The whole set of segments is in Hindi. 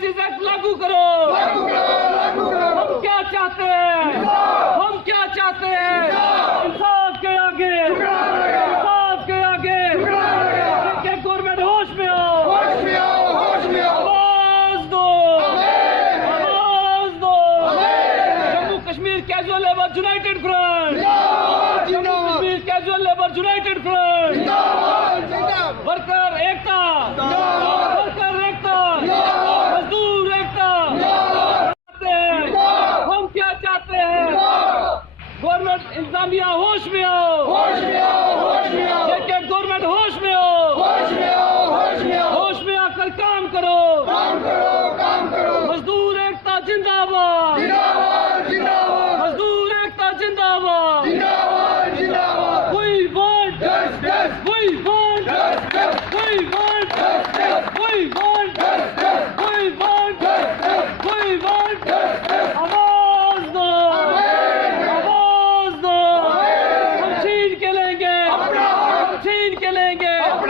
वेजेस एक्ट लागू करो। हम क्या चाहते हैं? हम क्या चाहते हैं? इंसाफ के आगे, इंसाफ के आगे गवर्नमेंट होश में आओ, आवाज दो, आवाज दो। Jammu Kashmir casual labour united front, Jammu Kashmir casual labour united front, worker एकता, वर्कर एकता, मजदूर एकता। हम क्या चाहते हैं? गवर्नमेंट इंतजामिया होश में आओ, गवर्नमेंट होश में आओ, होश में आकर काम करो, मजदूर एकता जिंदाबाद, मजदूर एकता जिंदाबाद। We want justice, we want justice, we want justice, we want justice, we want justice, we want justice। आवाज दो, आवाज दो। हम छीन के लेंगे, हम छीन के लेंगे, हम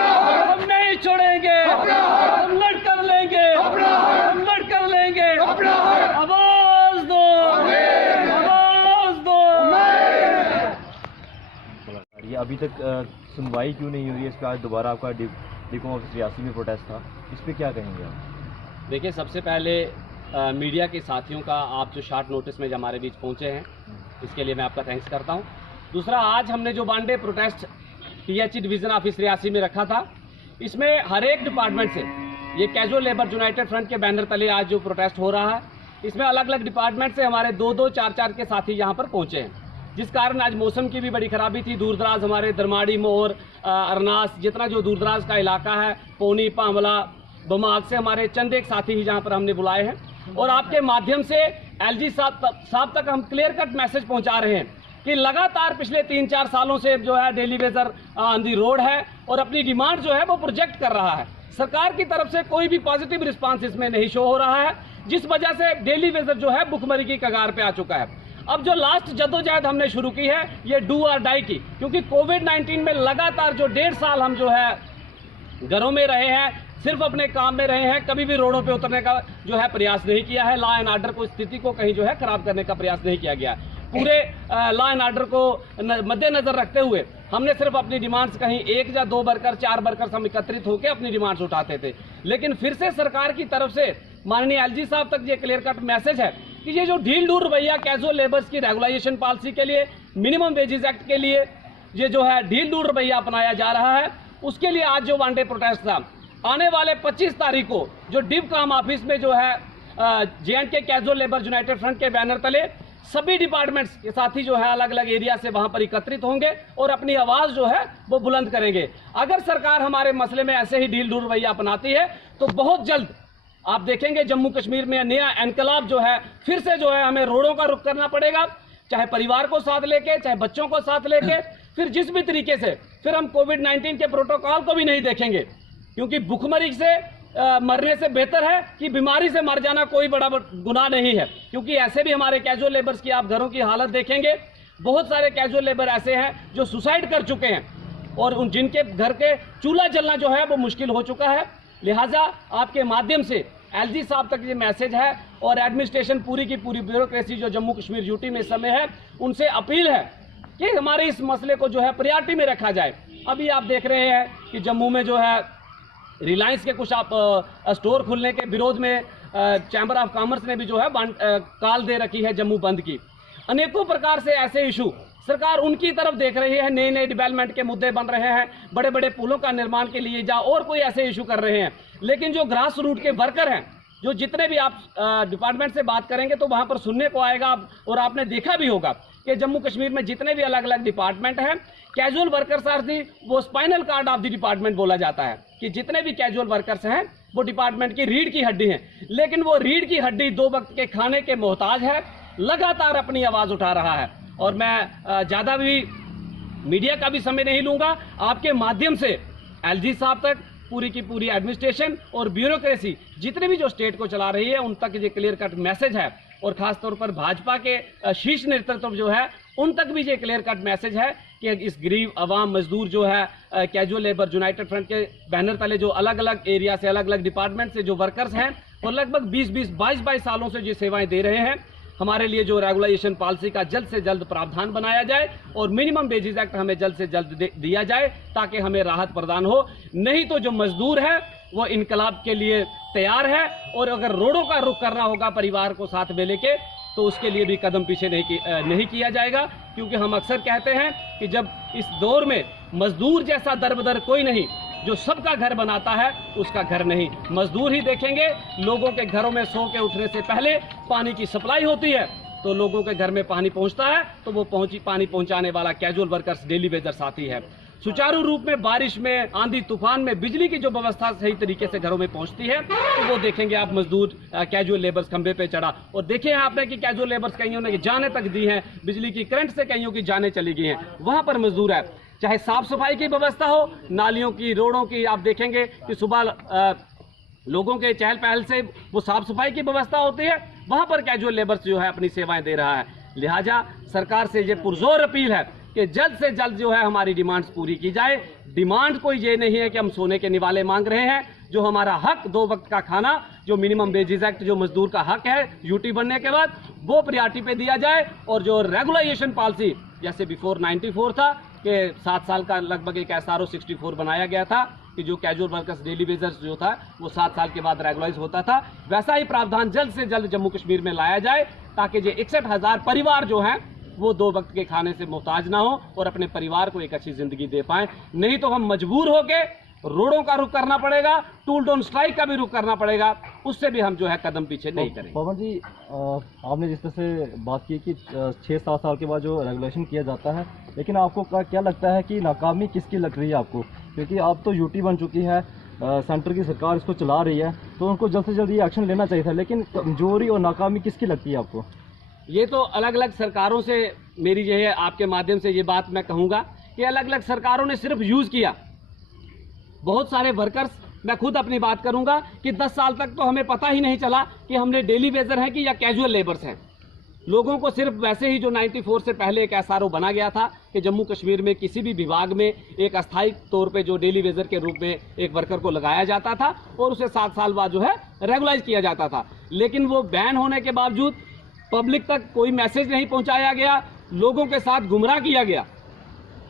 नहीं छोड़ेंगे, हम लड़ कर लेंगे, हम लड़ कर लेंगे। आवाज दो, आवाज दो। ये अभी तक सुनवाई क्यों नहीं हो रही है? इस पर आज दोबारा आपका डिकॉम ऑफिस रियासी में प्रोटेस्ट था, इस पर क्या कहेंगे आप? देखिए, सबसे पहले मीडिया के साथियों का आप जो शॉर्ट नोटिस में जो हमारे बीच पहुंचे हैं, इसके लिए मैं आपका थैंक्स करता हूं। दूसरा, आज हमने जो one day protest PH division office Reasi में रखा था, इसमें हर एक डिपार्टमेंट से, ये कैजुअल लेबर यूनाइटेड फ्रंट के बैनर तले आज जो प्रोटेस्ट हो रहा है, इसमें अलग अलग डिपार्टमेंट से हमारे 2-2, 4-4 के साथी यहाँ पर पहुँचे हैं। जिस कारण आज मौसम की भी बड़ी खराबी थी, दूर दराज हमारे दरमाड़ी, मोर, अरनास, जितना जो दूर दराज का इलाका है, पौनी, पांवला, बमाग से हमारे चंद एक साथी ही जहाँ पर हमने बुलाए हैं। और आपके माध्यम से LG साहब तक हम क्लियर कट मैसेज पहुँचा रहे हैं कि लगातार पिछले 3-4 सालों से जो है daily Vaser on the road है और अपनी डिमांड जो है वो प्रोजेक्ट कर रहा है। सरकार की तरफ से कोई भी पॉजिटिव रिस्पांस इसमें नहीं शो हो रहा है, जिस वजह से डेली वेजर जो है भुखमरी की कगार पे आ चुका है। अब जो लास्ट जद्दोजहद हमने शुरू की है, ये डू और डाई की, क्योंकि कोविड-19 में लगातार जो 1.5 साल हम जो है घरों में रहे हैं, सिर्फ अपने काम में रहे हैं, कभी भी रोडों पे उतरने का जो है प्रयास नहीं किया है। लॉ एंड ऑर्डर को, स्थिति को कहीं जो है खराब करने का प्रयास नहीं किया गया। पूरे लॉ एंड ऑर्डर को मद्देनजर रखते हुए हमने सिर्फ अपनी डिमांड्स कहीं 1 या 2 वर्कर, 4 वर्कर हम एकत्रित होकर अपनी डिमांड्स उठाते थे। लेकिन फिर से सरकार की तरफ से माननीय LG साहब तक ये क्लियर कट मैसेज है कि ये जो ढील ढूल रवैया कैजुअल लेबर्स की रेगुलाइजेशन पॉलिसी के लिए, मिनिमम वेजेस एक्ट के लिए ये जो है ढील ढूल रवैया अपनाया जा रहा है, उसके लिए आज जो वन डे प्रोटेस्ट था, आने वाले 25 तारीख को जो डिवकाम ऑफिस में जो है J&K casual labour united front के बैनर तले सभी डिपार्टमेंट्स के साथी जो है अलग अलग एरिया से वहां पर एकत्रित होंगे और अपनी आवाज जो है वो बुलंद करेंगे। अगर सरकार हमारे मसले में ऐसे ही ढील ढूल रवैया अपनाती है तो बहुत जल्द आप देखेंगे जम्मू कश्मीर में नया इनकलाब जो है, फिर से जो है हमें रोडों का रुख करना पड़ेगा, चाहे परिवार को साथ लेके, चाहे बच्चों को साथ लेके, फिर जिस भी तरीके से फिर हम कोविड-19 के प्रोटोकॉल को भी नहीं देखेंगे, क्योंकि भुखमरी से मरने से बेहतर है कि बीमारी से मर जाना कोई बड़ा गुनाह नहीं है। क्योंकि ऐसे भी हमारे कैजुअल लेबर्स की आप घरों की हालत देखेंगे, बहुत सारे कैजुअल लेबर ऐसे हैं जो सुसाइड कर चुके हैं और उन जिनके घर के चूल्हा जलना जो है वो मुश्किल हो चुका है। लिहाजा आपके माध्यम से LG साहब तक ये मैसेज है और एडमिनिस्ट्रेशन पूरी की पूरी ब्यूरोक्रेसी जो जम्मू कश्मीर यूटी में इस समय है, उनसे अपील है कि हमारे इस मसले को जो है प्रायोरिटी में रखा जाए। अभी आप देख रहे हैं कि जम्मू में जो है रिलायंस के कुछ स्टोर खुलने के विरोध में चैम्बर ऑफ कॉमर्स ने भी जो है कॉल दे रखी है जम्मू बंद की। अनेकों प्रकार से ऐसे इशू सरकार उनकी तरफ देख रही है, नए नए डेवलपमेंट के मुद्दे बन रहे हैं, बड़े बड़े पुलों का निर्माण के लिए जा और कोई ऐसे इशू कर रहे हैं। लेकिन जो ग्रास रूट के वर्कर हैं, जो जितने भी आप डिपार्टमेंट से बात करेंगे तो वहां पर सुनने को आएगा, और आपने देखा भी होगा कि जम्मू कश्मीर में जितने भी अलग अलग डिपार्टमेंट हैं, कैजुअल वर्कर्स आर दी वो spinal cord of the department बोला जाता है कि जितने भी कैजुअल वर्कर्स हैं वो डिपार्टमेंट की रीढ़ की हड्डी हैं। लेकिन वो रीढ़ की हड्डी 2 वक्त के खाने के मोहताज है, लगातार अपनी आवाज उठा रहा है। और मैं ज़्यादा भी मीडिया का भी समय नहीं लूंगा, आपके माध्यम से LG साहब तक पूरी की पूरी एडमिनिस्ट्रेशन और ब्यूरोक्रेसी जितने भी जो स्टेट को चला रही है उन तक ये क्लियर कट मैसेज है, और खासतौर पर भाजपा के शीर्ष नेतृत्व जो है उन तक भी ये क्लियर कट मैसेज है कि इस गरीब आवाम मजदूर जो है कैजुअल लेबर यूनाइटेड फ्रंट के बैनर तले जो अलग अलग एरिया से अलग अलग डिपार्टमेंट से जो वर्कर्स हैं और लगभग 22 सालों से जो सेवाएं दे रहे हैं। हमारे लिए जो रेगुलाइजेशन पॉलिसी का जल्द से जल्द प्रावधान बनाया जाए और मिनिमम वेजेस एक्ट हमें जल्द से जल्द दिया जाए ताकि हमें राहत प्रदान हो। नहीं तो जो मजदूर है वो इनकलाब के लिए तैयार है, और अगर रोडों का रुख करना होगा परिवार को साथ में लेके तो उसके लिए भी कदम पीछे नहीं किया जाएगा। क्योंकि हम अक्सर कहते हैं कि जब इस दौर में मजदूर जैसा दरबदर कोई नहीं, जो सबका घर बनाता है उसका घर नहीं। मजदूर ही देखेंगे, लोगों के घरों में सो के उठने से पहले पानी की सप्लाई होती है तो लोगों के घर में पानी पहुंचता है, तो वो पानी पहुंचाने वाला कैजुअल वर्कर्स, डेली वेजर साथी है। सुचारू रूप में बारिश में, आंधी तूफान में बिजली की जो व्यवस्था सही तरीके से घरों में पहुंचती है तो वो देखेंगे आप मजदूर कैजुअल लेबर्स खंबे पे चढ़ा। और देखे आपने कि कैजुअल लेबर्स कईयों ने जानें तक दी हैं, बिजली की करंट से कईयों की जानें चली गई हैं, वहां पर मजदूर है। चाहे साफ सफाई की व्यवस्था हो, नालियों की, रोडों की, आप देखेंगे कि सुबह लोगों के चहल पहल से वो साफ सफाई की व्यवस्था होती है, वहां पर कैजुअल लेबर्स जो है अपनी सेवाएं दे रहा है। लिहाजा सरकार से ये पुरजोर अपील है कि जल्द से जल्द जो है हमारी डिमांड्स पूरी की जाए। डिमांड कोई ये नहीं है कि हम सोने के निवाले मांग रहे हैं। जो हमारा हक 2 वक्त का खाना, जो मिनिमम वेजेस एक्ट जो मजदूर का हक है यूटी बनने के बाद, वो प्रायोरिटी पे दिया जाए। और जो रेगुलाइजेशन पॉलिसी जैसे बिफोर 94 था कि 7 साल का लगभग एक SRO 64 बनाया गया था कि जो कैजुअल वर्कर्स, डेली वेजर्स जो था वो 7 साल के बाद रेगुलाइज होता था, वैसा ही प्रावधान जल्द से जल्द जम्मू कश्मीर में लाया जाए ताकि जो 61,000 परिवार जो हैं वो 2 वक्त के खाने से मोहताज ना हो और अपने परिवार को एक अच्छी जिंदगी दे पाएं। नहीं तो हम मजबूर होके रोडों का रुख करना पड़ेगा, टूल डाउन स्ट्राइक का भी रुख करना पड़ेगा, उससे भी हम जो है कदम पीछे नहीं करेंगे। पवन जी, आपने जिस तरह से बात की कि 6-7 साल के बाद जो रेगुलेशन किया जाता है, लेकिन आपको क्या लगता है कि नाकामी किसकी लग रही है आपको? क्योंकि आप तो यूटी बन चुकी है, सेंटर की सरकार इसको चला रही है, तो उनको जल्द से जल्द ये एक्शन लेना चाहिए था, लेकिन कमजोरी और नाकामी किसकी लगती है आपको? ये तो अलग अलग सरकारों से, मेरी जो है आपके माध्यम से ये बात मैं कहूँगा कि अलग अलग सरकारों ने सिर्फ यूज़ किया। बहुत सारे वर्कर्स, मैं खुद अपनी बात करूंगा कि 10 साल तक तो हमें पता ही नहीं चला कि हमने डेली वेजर हैं कि या कैजुअल लेबर्स हैं। लोगों को सिर्फ वैसे ही जो 94 से पहले एक SRO बना गया था कि जम्मू कश्मीर में किसी भी विभाग में एक अस्थायी तौर पे जो डेली वेजर के रूप में एक वर्कर को लगाया जाता था और उसे 7 साल बाद जो है रेगुलाइज किया जाता था। लेकिन वो बैन होने के बावजूद पब्लिक तक कोई मैसेज नहीं पहुंचाया गया, लोगों के साथ गुमराह किया गया।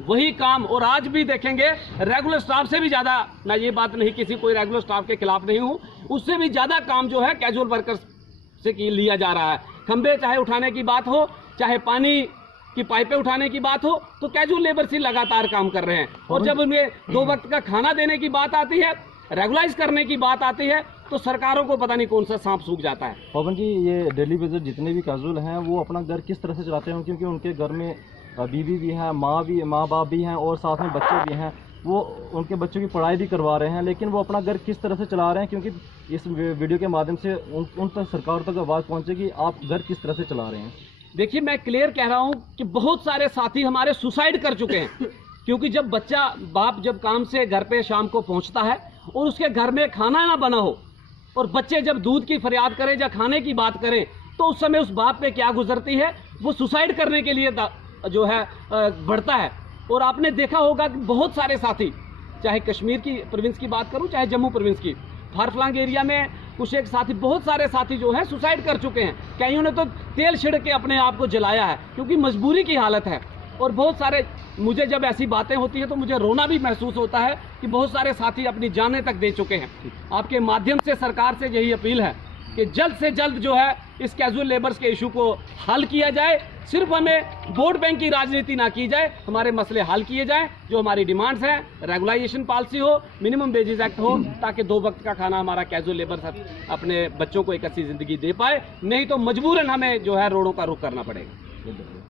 वही काम, और आज भी देखेंगे रेगुलर स्टाफ से भी ज़्यादा, मैं ये बात नहीं किसी कोई रेगुलर स्टाफ के खिलाफ नहीं हूँ, उससे भी ज़्यादा काम जो है कैजुअल वर्कर्स से लिया जा रहा है। खंबे चाहे उठाने की बात हो, चाहे पानी की पाइपें उठाने की बात हो, तो कैजुअल लेबर से लगातार काम कर रहे हैं। और जब उन्हें 2 वक्त का खाना देने की बात आती है, रेगुलाइज करने की बात आती है, तो सरकारों को पता नहीं कौन सा सांप सूख जाता है। पवन जी, ये डेली वेजर जितने भी कैजुअल हैं वो अपना घर किस तरह से चलाते हैं? क्योंकि उनके घर में बीवी भी है, माँ बाप भी हैं और साथ में बच्चे भी हैं, वो उनके बच्चों की पढ़ाई भी करवा रहे हैं, लेकिन वो अपना घर किस तरह से चला रहे हैं? क्योंकि इस वीडियो के माध्यम से उन तक सरकार तक आवाज़ पहुँचे कि आप घर किस तरह से चला रहे हैं। देखिए, मैं क्लियर कह रहा हूँ कि बहुत सारे साथी हमारे सुसाइड कर चुके हैं क्योंकि जब बाप जब काम से घर पे शाम को पहुँचता है और उसके घर में खाना ना बना हो और बच्चे जब दूध की फरियाद करें या खाने की बात करें, तो उस समय उस बाप पे क्या गुजरती है, वो सुसाइड करने के लिए जो है बढ़ता है। और आपने देखा होगा कि बहुत सारे साथी, चाहे कश्मीर की प्रोविंस की बात करूं चाहे जम्मू प्रोविंस की, फारफलांग एरिया में कुछ एक साथी, बहुत सारे साथी जो है सुसाइड कर चुके हैं। कईयों ने तो तेल छिड़क के अपने आप को जलाया है क्योंकि मजबूरी की हालत है। और बहुत सारे, मुझे जब ऐसी बातें होती हैं तो मुझे रोना भी महसूस होता है कि बहुत सारे साथी अपनी जानें तक दे चुके हैं। आपके माध्यम से सरकार से यही अपील है कि जल्द से जल्द जो है इस कैजुअल लेबर्स के इशू को हल किया जाए। सिर्फ हमें वोट बैंक की राजनीति ना की जाए, हमारे मसले हल किए जाएं। जो हमारी डिमांड्स हैं, रेगुलाइजेशन पॉलिसी हो, मिनिमम वेजेस एक्ट हो, ताकि 2 वक्त का खाना हमारा कैजुअल लेबर अपने बच्चों को एक अच्छी जिंदगी दे पाए। नहीं तो मजबूरन हमें जो है रोडों का रुख करना पड़ेगा।